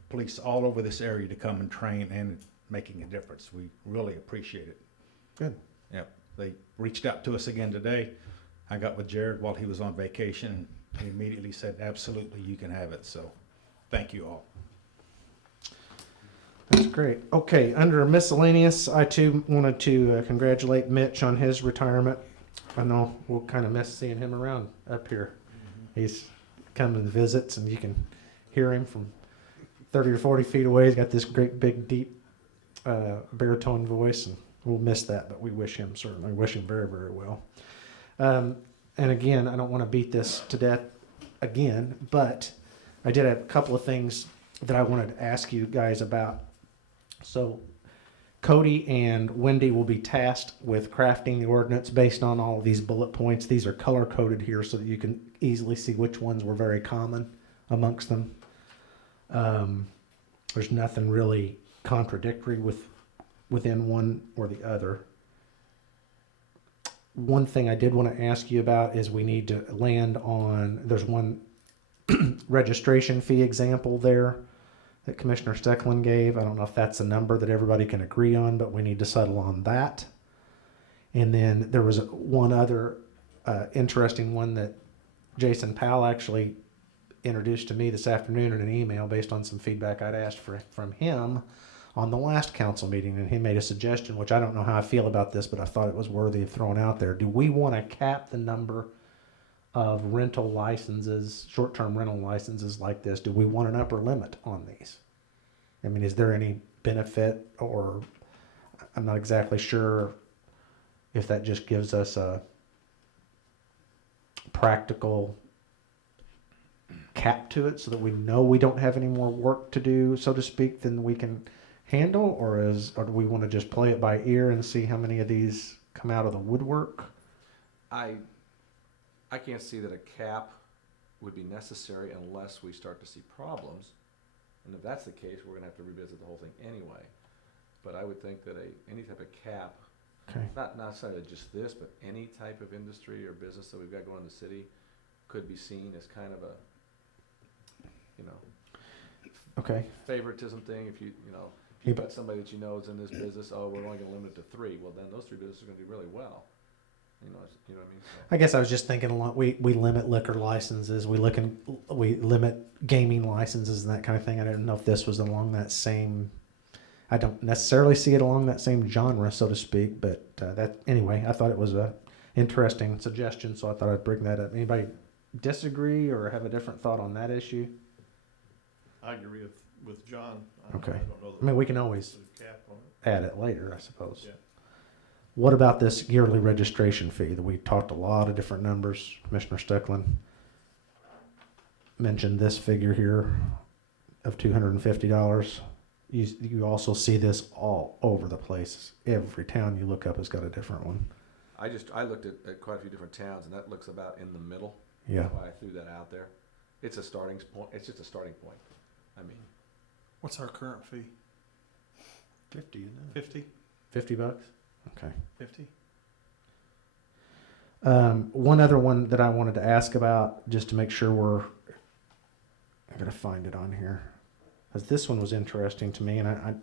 police all over this area to come and train and making a difference. We really appreciate it. Good. Yep. They reached out to us again today. I got with Jared while he was on vacation, and he immediately said, absolutely, you can have it. So thank you all. That's great. Okay, under miscellaneous, I too wanted to congratulate Mitch on his retirement. I know we'll kind of miss seeing him around up here. He's come and visits, and you can hear him from 30 or 40 feet away. He's got this great, big, deep baritone voice, and we'll miss that, but we wish him, certainly wish him very, very well. And again, I don't want to beat this to death again, but I did have a couple of things that I wanted to ask you guys about. So Cody and Wendy will be tasked with crafting the ordinance based on all of these bullet points. These are color coded here so that you can easily see which ones were very common amongst them. There's nothing really contradictory within one or the other. One thing I did want to ask you about is we need to land on, there's one registration fee example there that Commissioner Stecklin gave. I don't know if that's a number that everybody can agree on, but we need to settle on that. And then there was one other interesting one that Jason Powell actually introduced to me this afternoon in an email based on some feedback I'd asked from him on the last council meeting. And he made a suggestion, which I don't know how I feel about this, but I thought it was worthy of throwing out there. Do we want to cap the number of rental licenses, short-term rental licenses like this? Do we want an upper limit on these? I mean, is there any benefit, or I'm not exactly sure if that just gives us a practical cap to it so that we know we don't have any more work to do, so to speak, than we can handle, or do we want to just play it by ear and see how many of these come out of the woodwork? I can't see that a cap would be necessary unless we start to see problems. And if that's the case, we're gonna have to revisit the whole thing anyway. But I would think that any type of cap, Okay. not necessarily just this, but any type of industry or business that we've got going in the city could be seen as kind of a, Okay. favoritism thing. If you've got somebody that you know is in this business, oh, we're only gonna limit it to 3. Well, then those 3 businesses are gonna do really well. You know what I mean? So. I guess I was just thinking a lot. We limit liquor licenses. We limit gaming licenses and that kind of thing. I didn't know if this was along that same. I don't necessarily see it along that same genre, so to speak. But anyway, I thought it was a interesting suggestion, so I thought I'd bring that up. Anybody disagree or have a different thought on that issue? I agree with John. Okay. I don't know I mean, we can always the cap on it. add it later, I suppose. Yeah. What about this yearly registration fee? That we talked a lot of different numbers. Commissioner Stecklin mentioned this figure here of $250. You also see this all over the place. Every town you look up has got a different one. I looked at quite a few different towns, and that looks about in the middle. Yeah. That's why I threw that out there. It's a starting point. It's just a starting point. I mean, What's our current fee? 50, isn't it? 50? $50? Okay. 50? One other one that I wanted to ask about, just to make sure I gotta find it on here, because this one was interesting to me, and I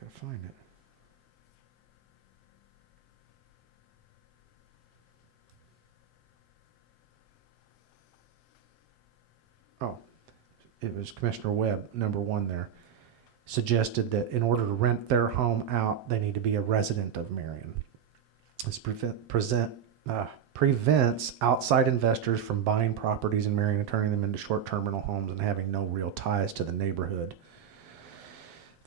gotta find it. Oh, it was Commissioner Webb, number 1 there, suggested that in order to rent their home out, they need to be a resident of Marion. This prevents outside investors from buying properties in Marion and turning them into short-term rental homes and having no real ties to the neighborhood.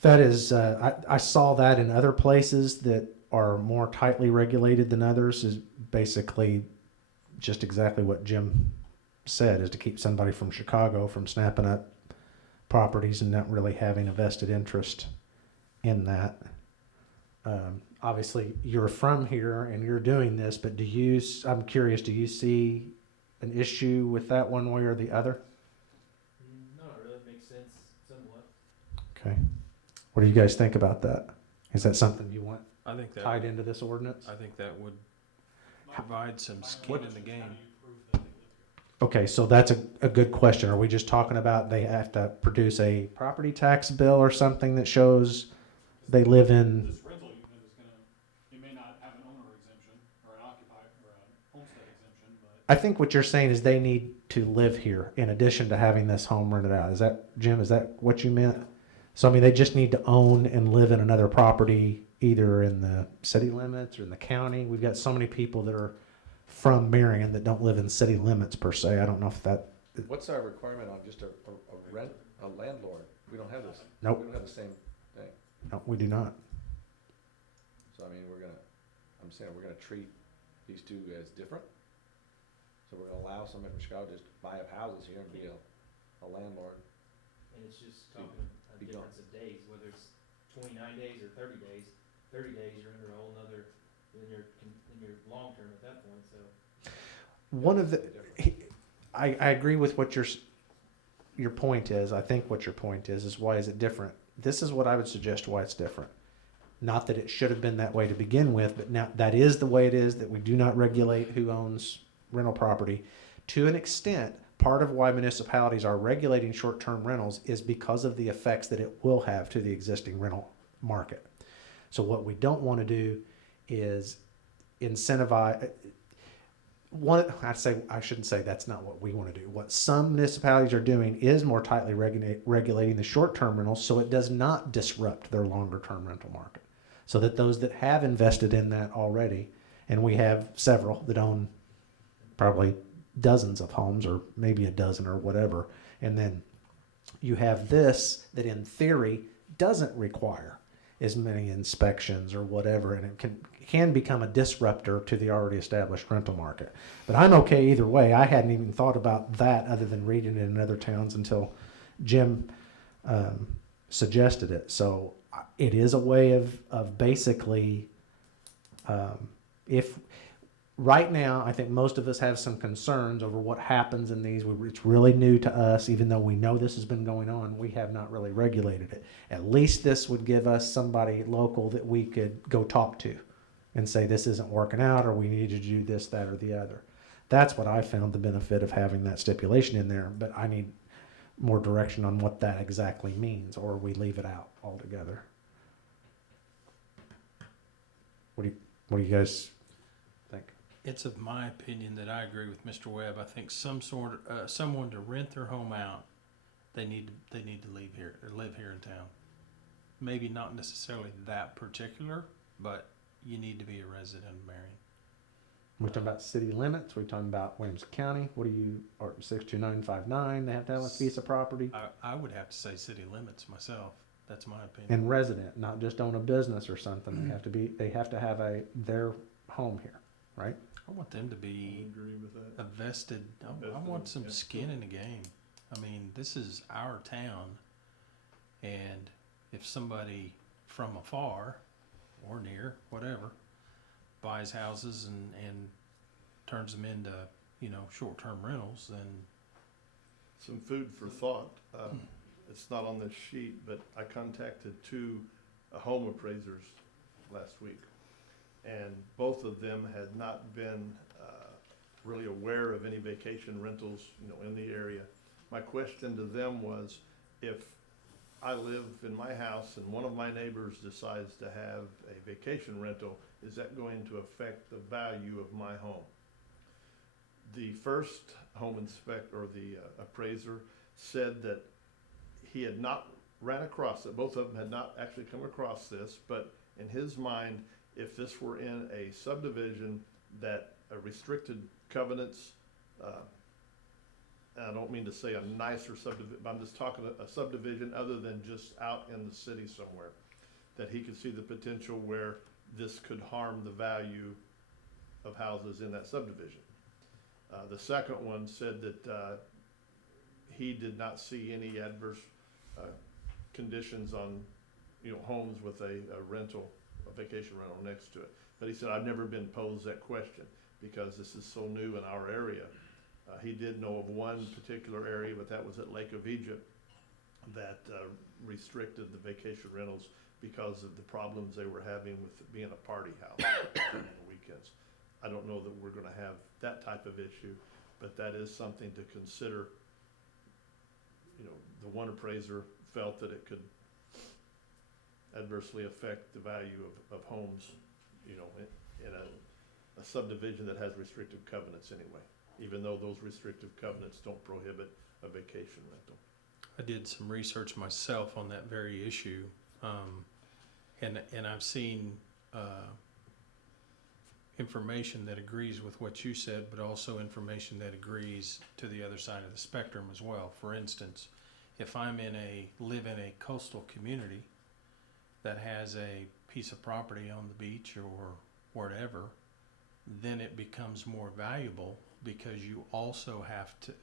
That is, I saw that in other places that are more tightly regulated than others, is basically just exactly what Jim said, is to keep somebody from Chicago from snapping up properties and not really having a vested interest in that. Obviously, you're from here and you're doing this, but I'm curious, do you see an issue with that one way or the other? No, it really makes sense somewhat. Okay. What do you guys think about that? Is that something you want I think that, tied into this ordinance? I think that would provide some skin in the game. Okay, so that's a good question. Are we just talking about they have to produce a property tax bill or something that shows they live in? This rental unit is gonna, it may not have an owner exemption or an occupier or a homestead exemption, but I think what you're saying is they need to live here in addition to having this home rented out. Is that, Jim, is that what you meant? So, I mean, they just need to own and live in another property, either in the city limits or in the county. We've got so many people that are from Marion that don't live in city limits per se. I don't know if that, What's our requirement on just a landlord? We don't have this. Nope. We don't have the same thing. no, we do not. So I mean, I'm saying we're gonna treat these two as different. So we're gonna allow somebody from Chicago to just buy up houses here and be a landlord. And it's just So, talking a be gone. difference of days, whether it's 29 days or 30 days. 30 days, you're under a whole nother, in your long term at that point, so. One of the, I agree with what your point is. I think what your point is why is it different? This is what I would suggest why it's different. Not that it should have been that way to begin with, but now that is the way it is, that we do not regulate who owns rental property. To an extent, part of why municipalities are regulating short-term rentals is because of the effects that it will have to the existing rental market. So what we don't want to do is incentivize, I shouldn't say that's not what we want to do. What some municipalities are doing is more tightly regulating the short-term rentals so it does not disrupt their longer-term rental market. So that those that have invested in that already, and we have several that own probably dozens of homes or maybe a dozen or whatever, and then you have this that in theory doesn't require as many inspections or whatever, and it can become a disruptor to the already established rental market. But I'm okay either way. I hadn't even thought about that other than reading it in other towns until Jim suggested it. So it is a way of basically, if right now, I think most of us have some concerns over what happens in these. It's really new to us, even though we know this has been going on. We have not really regulated it. At least this would give us somebody local that we could go talk to and say, this isn't working out, or we need to do this, that, or the other. That's what I found the benefit of having that stipulation in there, but I need more direction on what that exactly means, or we leave it out altogether. What do you guys think? It's of my opinion that I agree with Mr. Webb. I think someone to rent their home out, they need to leave here or live here in town. Maybe not necessarily that particular, but you need to be a resident of Marion. We're talking about city limits. We're talking about Williams County. What do you, or 62959? They have to have a piece of property. I would have to say city limits myself. That's my opinion. And resident, not just own a business or something. They have to have their home here, right? I want them to be a vested. I want some skin in the game. I mean, this is our town, and if somebody from afar or near, whatever, buys houses and turns them into, short-term rentals, then Some food for thought. It's not on this sheet, but I contacted two home appraisers last week. And both of them had not been really aware of any vacation rentals, in the area. My question to them was, if I live in my house and one of my neighbors decides to have a vacation rental, is that going to affect the value of my home? The first home inspector, or the appraiser, said that he had not ran across it. Both of them had not actually come across this, but in his mind, if this were in a subdivision that restricted covenants, and I don't mean to say a nicer subdivision, but I'm just talking a subdivision other than just out in the city somewhere, that he could see the potential where this could harm the value of houses in that subdivision. The second one said that he did not see any adverse conditions on, homes with a rental, a vacation rental next to it. But he said, I've never been posed that question because this is so new in our area. He did know of one particular area, but that was at Lake of Egypt, that restricted the vacation rentals because of the problems they were having with it being a party house on the weekends. I don't know that we're gonna have that type of issue, but that is something to consider. The one appraiser felt that it could adversely affect the value of homes, in a subdivision that has restrictive covenants anyway, even though those restrictive covenants don't prohibit a vacation rental. I did some research myself on that very issue, and I've seen information that agrees with what you said, but also information that agrees to the other side of the spectrum as well. For instance, if I'm live in a coastal community that has a piece of property on the beach or wherever, then it becomes more valuable because you also have to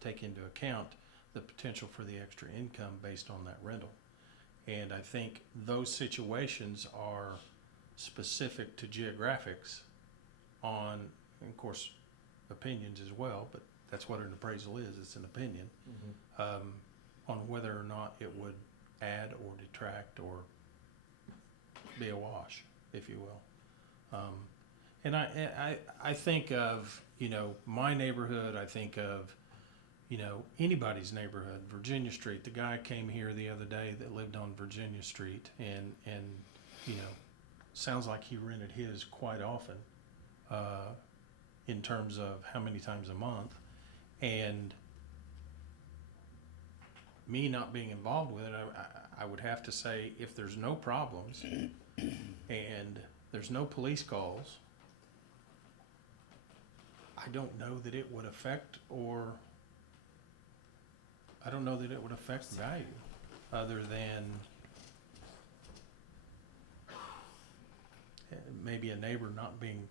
take into account the potential for the extra income based on that rental. And I think those situations are specific to geographics and of course, opinions as well, but that's what an appraisal is, it's an opinion, on whether or not it would add or detract or be a wash, if you will. And I think of, my neighborhood, I think of, anybody's neighborhood, Virginia Street. The guy came here the other day that lived on Virginia Street and sounds like he rented his quite often, in terms of how many times a month. And me not being involved with it, I would have to say, if there's no problems and there's no police calls, I don't know that it would affect the value, other than maybe a neighbor not being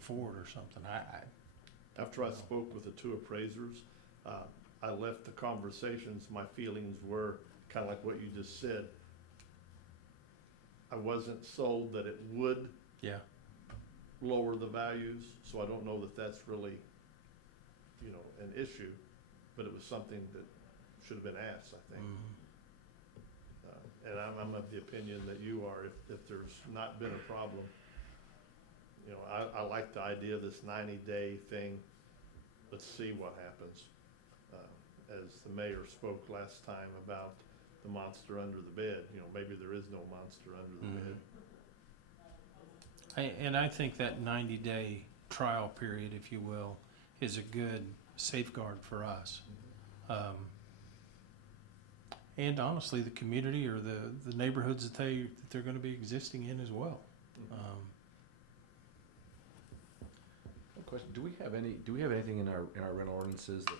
for it or something. After I spoke with the two appraisers, I left the conversations, my feelings were kind of like what you just said. I wasn't sold that it would lower the values, so I don't know that that's really, an issue, but it was something that should have been asked, I think. And I'm of the opinion that you are, if there's not been a problem. I like the idea of this 90-day thing. Let's see what happens. As the mayor spoke last time about the monster under the bed, maybe there is no monster under the bed. And I think that 90-day trial period, if you will, is a good safeguard for us. And honestly, the community or the neighborhoods that they're going to be existing in as well. Question: Do we have anything in our rental ordinances that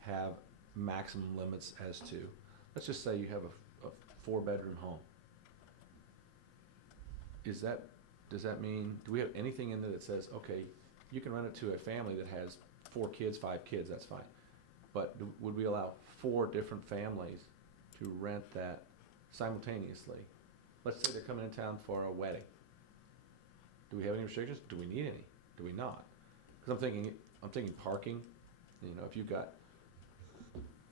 have maximum limits as to, let's just say you have a 4-bedroom home? Does that mean, do we have anything in there that says, okay, you can rent it to a family that has 4 kids, 5 kids, that's fine. But would we allow 4 different families to rent that simultaneously? Let's say they're coming in town for a wedding. Do we have any restrictions? Do we need any? Do we not? Because I'm thinking parking. If you've got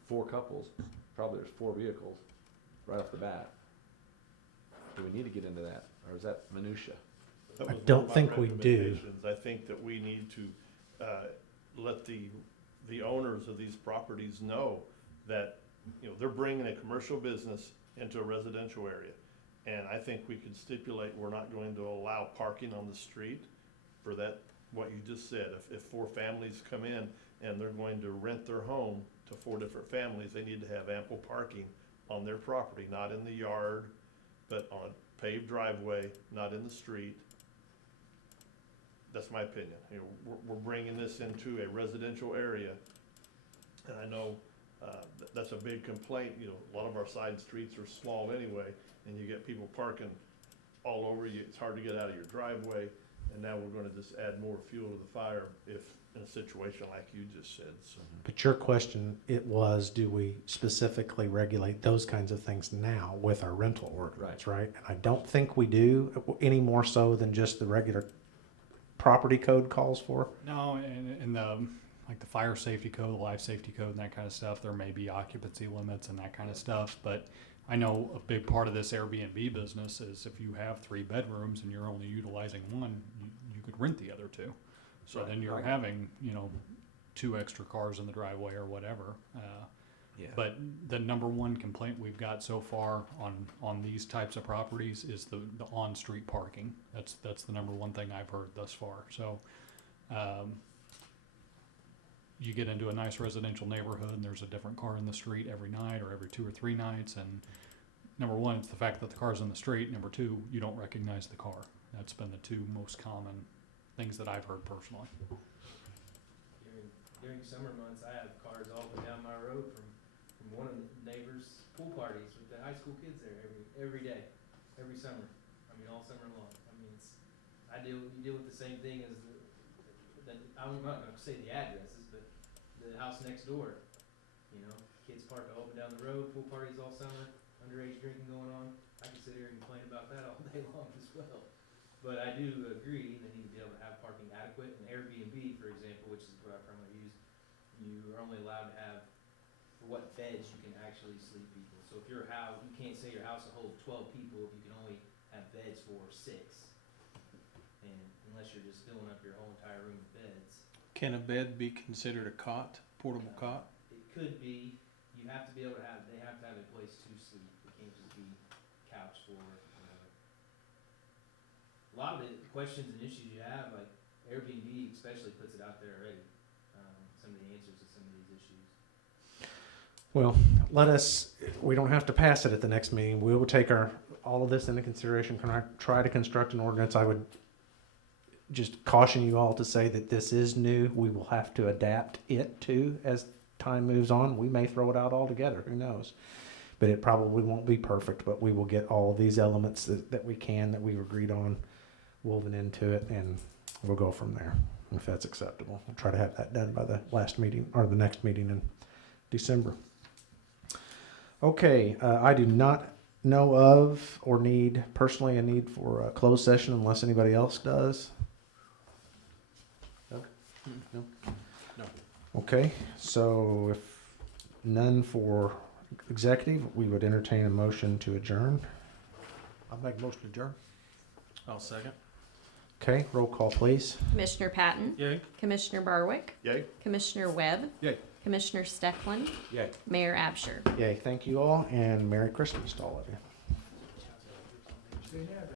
4 couples, probably there's 4 vehicles right off the bat. Do we need to get into that, or is that minutia? That I was one don't of my think we do. recommendations. I think that we need to let the owners of these properties know that, they're bringing a commercial business into a residential area. And I think we could stipulate we're not going to allow parking on the street for that, what you just said. If 4 families come in and they're going to rent their home to 4 different families, they need to have ample parking on their property, not in the yard, but on a paved driveway, not in the street. That's my opinion. We're bringing this into a residential area, and I know that's a big complaint. A lot of our side streets are small anyway, and you get people parking all over you. It's hard to get out of your driveway. and now we're gonna just add more fuel to the fire if, in a situation like you just said, so. But your question, it was, do we specifically regulate those kinds of things now with our rental ordinance, right? And I don't think we do, any more so than just the regular property code calls for. No, and the, like the fire safety code, the life safety code and that kind of stuff, there may be occupancy limits and that kind of stuff, but I know a big part of this Airbnb business is if you have 3 bedrooms and you're only utilizing one, you could rent the other 2. So then you're having, 2 extra cars in the driveway or whatever. Yeah. But the number one complaint we've got so far on these types of properties is the on-street parking. That's the number one thing I've heard thus far. So, you get into a nice residential neighborhood and there's a different car in the street every night or every 2 or 3 nights. And number one, it's the fact that the car's in the street. Number two, you don't recognize the car. That's been the 2 most common things that I've heard personally. During summer months, I have cars all the way down my road from one of the neighbors' pool parties with the high school kids there every day, every summer. I mean, all summer long. I mean, you deal with the same thing as I'm not gonna say the addresses, but the house next door. Kids park all up and down the road, pool parties all summer, underage drinking going on. I can sit here and complain about that all day long as well. But I do agree, they need to be able to have parking adequate. And Airbnb, for example, which is what I primarily use, you are only allowed to have for what beds you can actually sleep people. So if your house, you can't say your house will hold 12 people if you can only have beds for 6. And unless you're just filling up your whole entire room with beds. Can a bed be considered a cot, portable cot? It could be. You have to be able to have, they have to have a place to sleep. It can't just be couch for, a lot of the questions and issues you have, like Airbnb especially puts it out there already. Some of the answers to some of these issues. Well, we don't have to pass it at the next meeting. We will take all of this into consideration. Can I try to construct an ordinance? I would just caution you all to say that this is new. We will have to adapt it to as time moves on. We may throw it out altogether. Who knows? But it probably won't be perfect, but we will get all of these elements that we've agreed on woven into it, and we'll go from there, if that's acceptable. We'll try to have that done by the last meeting, or the next meeting in December. Okay, I do not know of or need personally a need for a closed session unless anybody else does. No? No. Okay, so if none for executive, we would entertain a motion to adjourn. I'll make a motion to adjourn. I'll second. Okay, roll call, please. Commissioner Patton. Yay. Commissioner Barwick. Yay? Commissioner Webb. Yay. Commissioner Stecklin. Yay. Mayor Absher. Yay, thank you all, and Merry Christmas to all of you.